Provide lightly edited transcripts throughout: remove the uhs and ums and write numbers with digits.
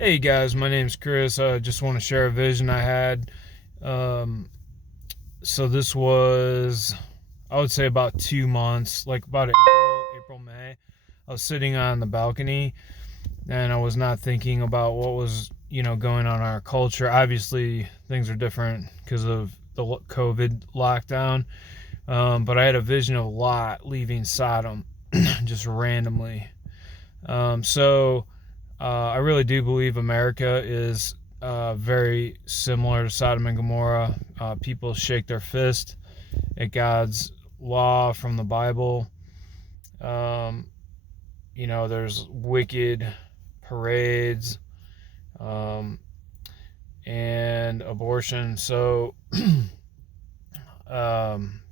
Hey guys, my name's Chris. I just want to share a vision I had. Um, so this was, I would say, about 2 months, like about April, May. I was sitting on the balcony, and I was not thinking about what was, going on in our culture. Obviously, things are different because of the COVID lockdown. But I had a vision of Lot leaving Sodom, just randomly. So I really do believe America is very similar to Sodom and Gomorrah. People shake their fist at God's law from the Bible. Um, there's wicked parades um, and abortion. So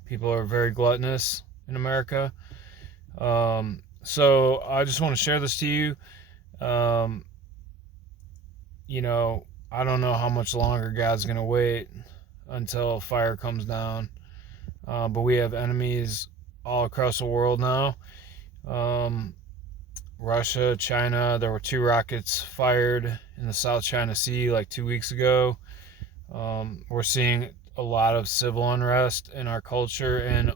people are very gluttonous in America. So I just want to share this to you. Um, I don't know how much longer God's going to wait until fire comes down. But we have enemies all across the world now. Um, Russia, China, there were 2 rockets fired in the South China Sea like 2 weeks ago. We're seeing a lot of civil unrest in our culture. And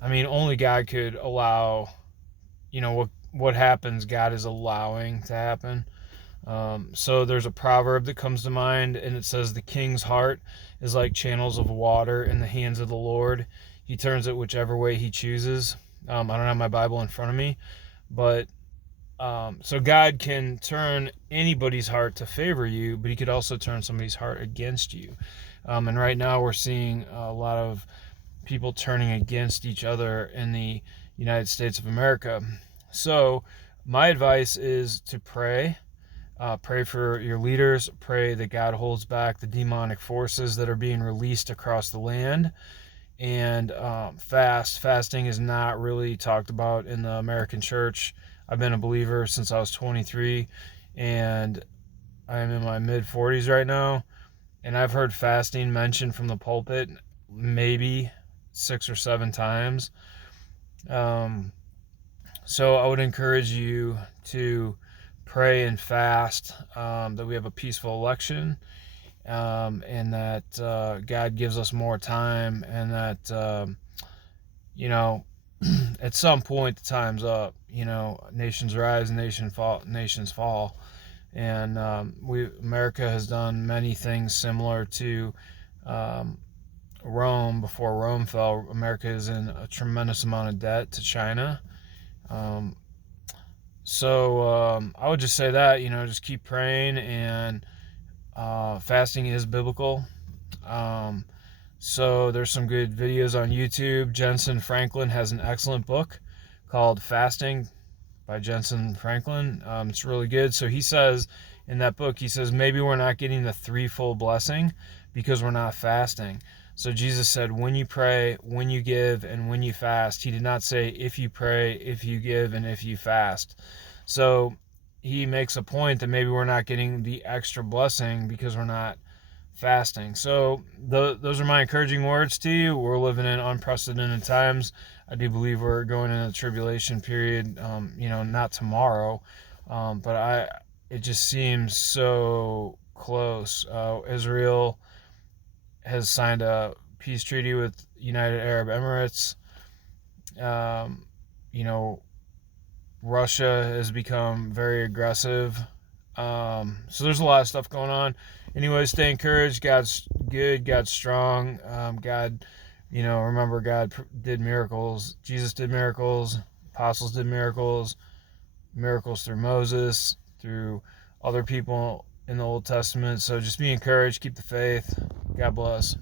I mean, only God could allow, what happens, God is allowing to happen. So there's a proverb that comes to mind, and it says, "The king's heart is like channels of water in the hands of the Lord. He turns it whichever way he chooses." I don't have my Bible in front of me, but so God can turn anybody's heart to favor you, but he could also turn somebody's heart against you. And right now we're seeing a lot of people turning against each other in the United States of America. So my advice is to pray. Pray for your leaders. Pray that God holds back the demonic forces that are being released across the land. And fasting is not really talked about in the American church. I've been a believer since I was 23, and I'm in my mid 40s right now. And I've heard fasting mentioned from the pulpit maybe 6 or 7 times. So I would encourage you to pray and fast, that we have a peaceful election, and that God gives us more time, and that, at some point the time's up. Nations rise, nations fall. And America has done many things similar to Rome. Before Rome fell, America is in a tremendous amount of debt to China. So I would just say that, just keep praying, and fasting is biblical. So there's some good videos on YouTube. Jensen Franklin has an excellent book called Fasting by Jensen Franklin. It's really good. So he says in that book, maybe we're not getting the threefold blessing because we're not fasting. So Jesus said, when you pray, when you give, and when you fast. He did not say if you pray, if you give, and if you fast. So he makes a point that maybe we're not getting the extra blessing because we're not fasting. So those are my encouraging words to you. We're living in unprecedented times. I do believe we're going in a tribulation period. Not tomorrow, but it just seems so close. Israel has signed a peace treaty with United Arab Emirates. Um, you know, Russia has become very aggressive. So there's a lot of stuff going on. Anyway, stay encouraged. God's good. God's strong. God, remember, God did miracles. Jesus did miracles. Apostles did miracles. Miracles through Moses, through other people in the Old Testament. So just be encouraged. Keep the faith. God bless.